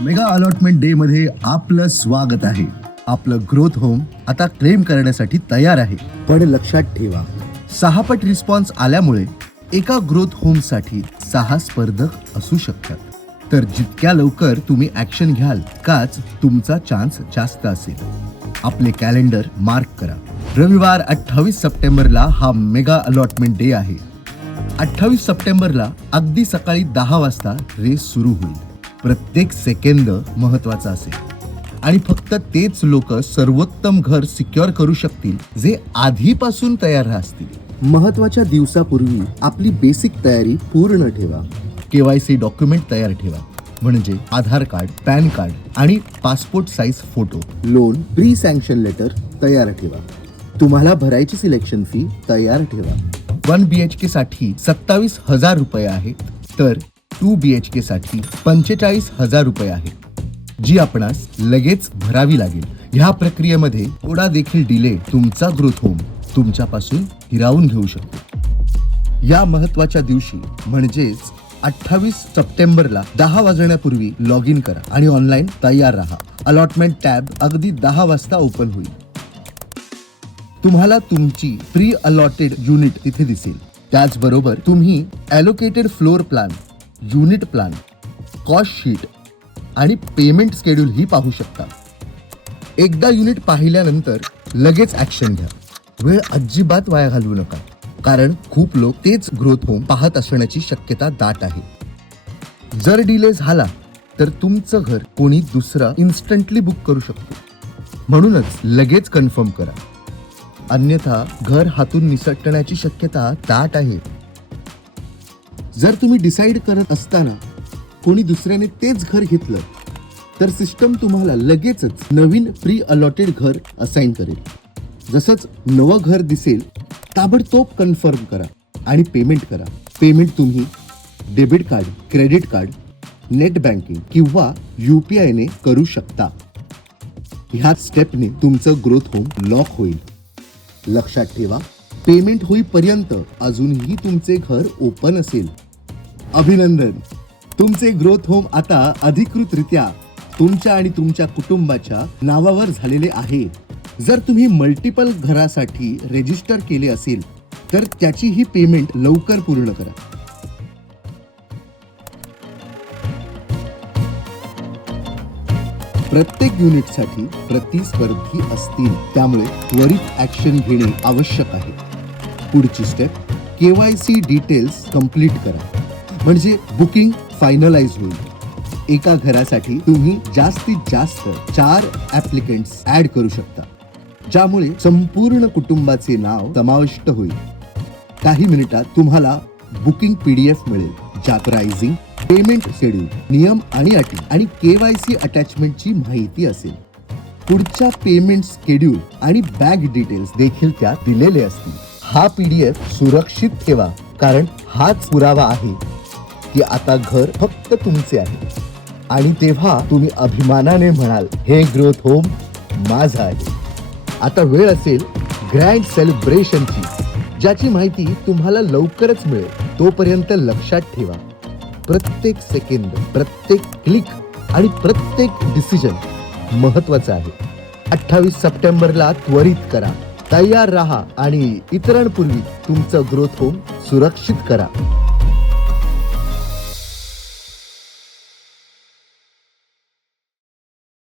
Mega allotment day मध्ये आपलं स्वागत आहे. आपलं ग्रोथ होम आता क्लेम करण्यासाठी तयार आहे. पण लक्षात ठेवा, 6 पट रिस्पॉन्स आल्यामुळे एका ग्रोथ होम साठी 6 स्पर्धक असू शकतात. तर जितक्या लवकर तुम्ही ऍक्शन घ्याल तितकाच तुमचा चान्स जास्त असेल. आपले कॅलेंडर मार्क करा. रविवार 28 सप्टेंबरला हा मेगा अलॉटमेंट डे आहे. 28 सप्टेंबरला अगदी सकाळी 10 वाजता रेस सुरू होईल. प्रत्येक सेकंद महत्वाचा असेल आणि फक्त तेच लोक सर्वोत्तम घर सिक्युअर करू शकतील जे आधीपासून तयार असतील. महत्वाच्या दिवसापूर्वी आपली बेसिक तयारी पूर्ण ठेवा. KYC डॉक्युमेंट तयार ठेवा, म्हणजे आधार कार्ड, पॅन कार्ड आणि passport size photo. Loan pre sanction letter तयार ठेवा. तुम्हाला भरायची सिलेक्शन फी तयार ठेवा. 1 BHK साठी 27,000 रुपये आहे, तर 2 BHK साठी 45,000 रुपये आहे, जी आपणास लगेच भरावी लागेल. ह्या प्रक्रियेमध्ये थोडा देखील डिले तुमचा ग्रोथ होम तुमच्यापासून हिरावून घेऊ शकतो. या महत्वाच्या दिवशी म्हणजेच 28 सप्टेंबरला 10 वाजण्यापूर्वी लॉग इन करा आणि ऑनलाईन तयार राहा. अलॉटमेंट टॅब अगदी 10 वाजता ओपन होईल. तुम्हाला तुमची प्री अलॉटेड युनिट तिथे दिसेल. त्याचबरोबर तुम्ही allocated floor plan, unit plan, cost sheet आणि पेमेंट शेड्यूल ही पाहू शकता. एकदा युनिट पाहिल्यानंतर लगेच ऍक्शन घ्या. वेळ अजिबात वाया घालवू नका, कारण खूप लोक तेच ग्रोथ होम पाहत असण्याची शक्यता दाट आहे. जर डिले झाला तर तुमचं घर कोणी दुसरा इन्स्टंटली बुक करू शकतो. म्हणूनच लगेच कन्फर्म करा, अन्यथा घर हातून निसटण्याची शक्यता दाट आहे. जर तुम्ही डिसाईड करत असताना कोणी दुसऱ्याने तेच घर घेतलं तर सिस्टम तुम्हाला लगेचच नवीन प्री अलॉटेड घर असाइन करेल. जसंच नवं घर दिसेल ताबडतोब कन्फर्म करा आणि पेमेंट करा. पेमेंट तुम्ही debit card, credit card, net banking किंवा UPI ने करू शकता. ह्या स्टेपने तुमचं ग्रोथ होम लॉक होईल. लक्षात ठेवा, पेमेंट होईपर्यंत अजूनही तुमचे घर ओपन असेल. अभिनंदन, तुमचे ग्रोथ होम आता अधिकृतरित्या तुमच्या आणि तुमच्या कुटुंबाच्या नावावर झालेले आहे. जर तुम्ही मल्टिपल घरासाठी रजिस्टर केले असेल तर त्याची ही पेमेंट लवकर पूर्ण करा. प्रत्येक युनिटसाठी प्रतिस्पर्धी असतील, त्यामुळे त्वरित ऍक्शन घेणे आवश्यक आहे. पुढची स्टेप, KYC डिटेल्स कंप्लीट करा, म्हणजे बुकिंग फायनलाइज होईल. एका घरासाठी तुम्ही जास्तीत जास्त 4 ऍप्लिकेंट्स ऍड करू शकता, ज्यामुळे संपूर्ण कुटुंबाचे नाव समाविष्ट होईल. काही मिनिटात तुम्हाला बुकिंग PDF मिळेल, ज्यात प्राइसिंग, पेमेंट शेड्यूल, नियम आणि अटी आणि KYC अटॅचमेंटची माहिती असेल. पुढच्या पेमेंट शेड्यूल आणि बॅग डिटेल्स देखील त्यात दिलेले असतील. हा PDF सुरक्षित ठेवा, कारण हाच पुरावा आहे की आता घर फक्त तुमचे आहे आणि तेव्हा तुम्ही अभिमानाने म्हणाल, हे ग्रोथ होम माझं आहे. आता वेळ असेल ग्रँड सेलिब्रेशनची, ज्याची माहिती तुम्हाला लवकरच मिळेल. तोपर्यंत लक्षात ठेवा, प्रत्येक सेकंद, प्रत्येक क्लिक आणि प्रत्येक डिसिजन महत्वाचा आहे. 28 सप्टेंबरला त्वरित करा, तयार राहा आणि इतरांपूर्वी तुमचं ग्रोथ होम सुरक्षित करा.